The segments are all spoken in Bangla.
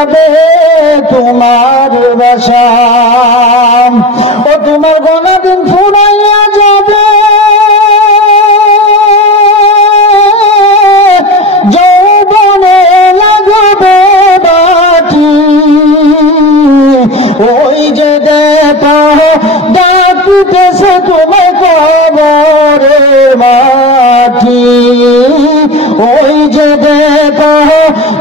যাবে তোমার বাসা, ও তোমার গোনা দিন ফুরাইয়া যাবে, যৌবনে লাগবে বাটি, ওই যে দেখো ডাকিতেছে তোমায় কবরের মাটি, ওই যে দেখো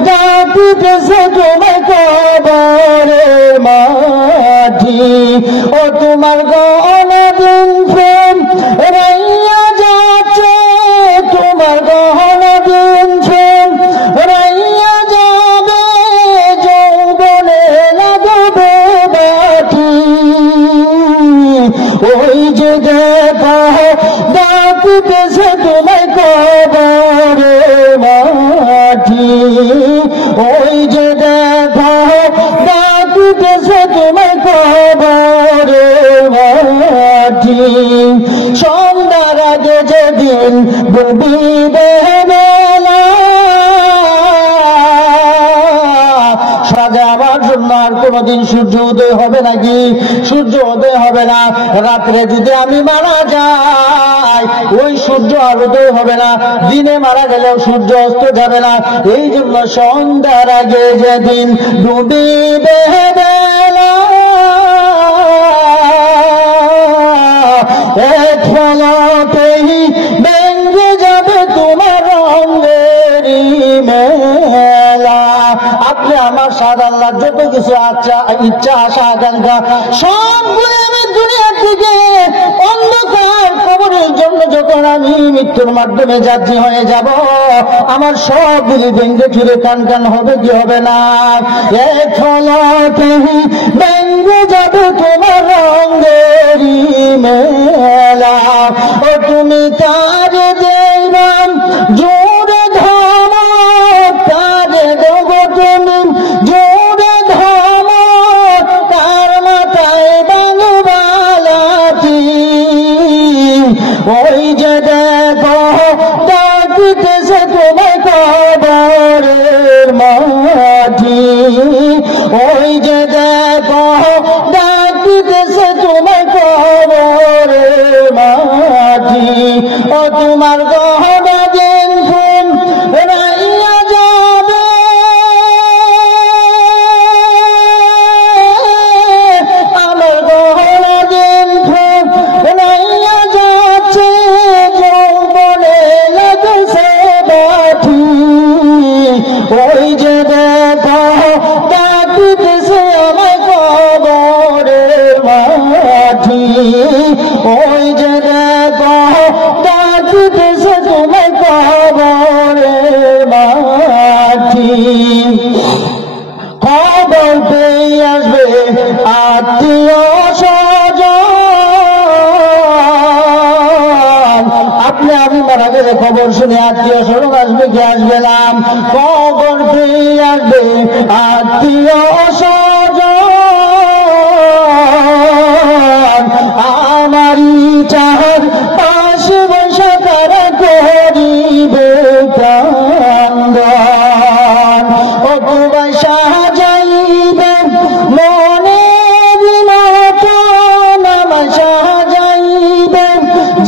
ডাকিতেছে তোমায় কবরের মাটি, ও তোমার গহনা দিন প্রেম রাইয়া যাচ্ছে, তোমার গহনা দিন প্রেম রাইয়া যাবে, যৌবনে লাগবে বাটি, ওই যে দেখো ডাকিতেছে তোমায় কবরের মাটি, ওই যে দেখো ডাকিতেছে তোমায় কবরের মাটি, সন্ধ্যার আগে যেদিন ডুবিবে বেলা, সাজা আমার জন্য আর কোনদিন সূর্য উদয় হবে নাকি? সূর্য উদয় হবে না। রাত্রে যদি আমি মারা যাই, ওই সূর্য আর উদয় হবে না, দিনে মারা গেলেও সূর্য অস্ত যাবে না। এই জন্য সন্ধ্যার আগে যেদিন ডুবিবে বেলা, এক পলকেই ভেঙে যাবে তোমার রঙেরই মেলা। আপনি আমার সাদ আল্লাহ যত কিছু ইচ্ছা আশা আকাঙ্ক্ষা সবগুলো আমি দুনিয়া থেকে অন্ধকার কবরের জন্য যখন আমি মৃত্যুর মাধ্যমে যাত্রী হয়ে যাব, আমার সবগুলি ভেঙে চুরে কান কান হবে কি হবে না? এক পলকেই ভেঙে যাবে তোমার রঙেরই মেলা, ও তুমি তার দেবাম জোরে ধমক, তার দেব তুমি জোরে ধমক, তার মাথায় বাংলাটি, ওই যে দেখো ডাকিতেছে তোমায় কবরের মাটি, ওই যে দেখো ডাকিতেছে তোমায় কবরের মাটি, ও তোমার গহনা দিন ফুল রাইয়া যাবে, আমার গহনা দিন ফুল রাইয়া যাচ্ছে, যৌবনে লাগছে বাটি, ওই যে দেখো ডাকিতেছে আমায় কবরের মাটি, ওই যে দেখো ডাকিতেছে তোমায় কবরের মাটি। খবর পেয়ে আসবে আত্মীয় স্বজন, আপনি আমি মারা গেলে খবর শুনে আত্মীয় স্বজন আসবে কি আসবে না? খবর পেয়ে আসবে আত্মীয় স্বজন, আমারই চাহার পাশে বসে তারা করিবে কান্দন, ও তোমায় সাজাইবে মনের মতন, আমায় সাজাইবে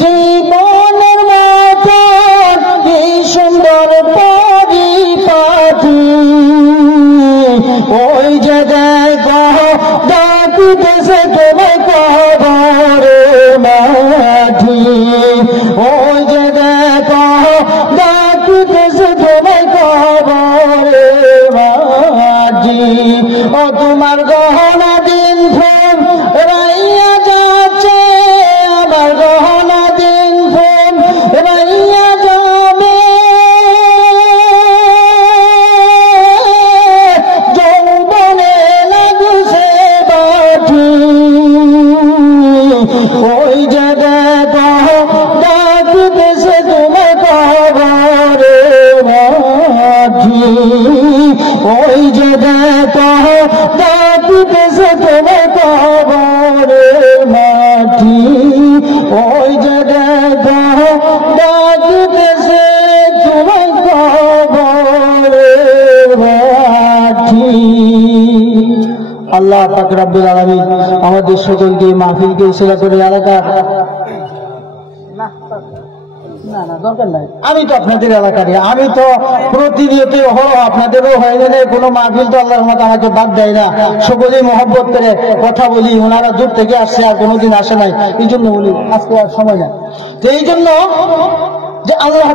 জীবনের মতন, কি সুন্দর পরিপাটি, ওই যে দেখো ডাকিতেছে তোমায় কবরের মাটি, ওই যে দেখো ডাকিতেছে তোমায় কবরের মাটি, ও তোমার গহনা দিন ফুল রাইয়া যাচ্ছে, আমার গহনা দিন ফুল রাইয়া যাবে, যৌবনে লাগছে বাটি, আল্লাহ পাক রব্বুল আলামিন আমাদের সকলকে মাহফিলকে সেরা করে এলাকার না দরকার নাই, আমি তো আপনাদের এলাকারই, আমি তো প্রতিনিয়ত আপনাদেরও হয়ে গেলে কোনো মাহফিল তো আল্লাহর মতো আমাকে বাদ দেয় না, সকলেই মহব্বত করে কথা বলি। ওনারা দূর থেকে আসছে, আর কোনোদিন আসে নাই, এই জন্য বলি আজকে আর সময় নাই। তো এই জন্য যে আল্লাহ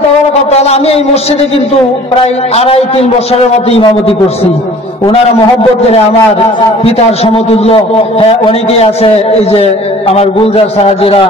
তাআলা, আমি এই মসজিদে কিন্তু প্রায় 2.5-3 বছরের মতো ইমামতি করছি। ওনারা মহব্বত করে আমার পিতার সমতুল্য। হ্যাঁ, অনেকেই আছে, এই যে আমার গুলজার সাহায্যেরা।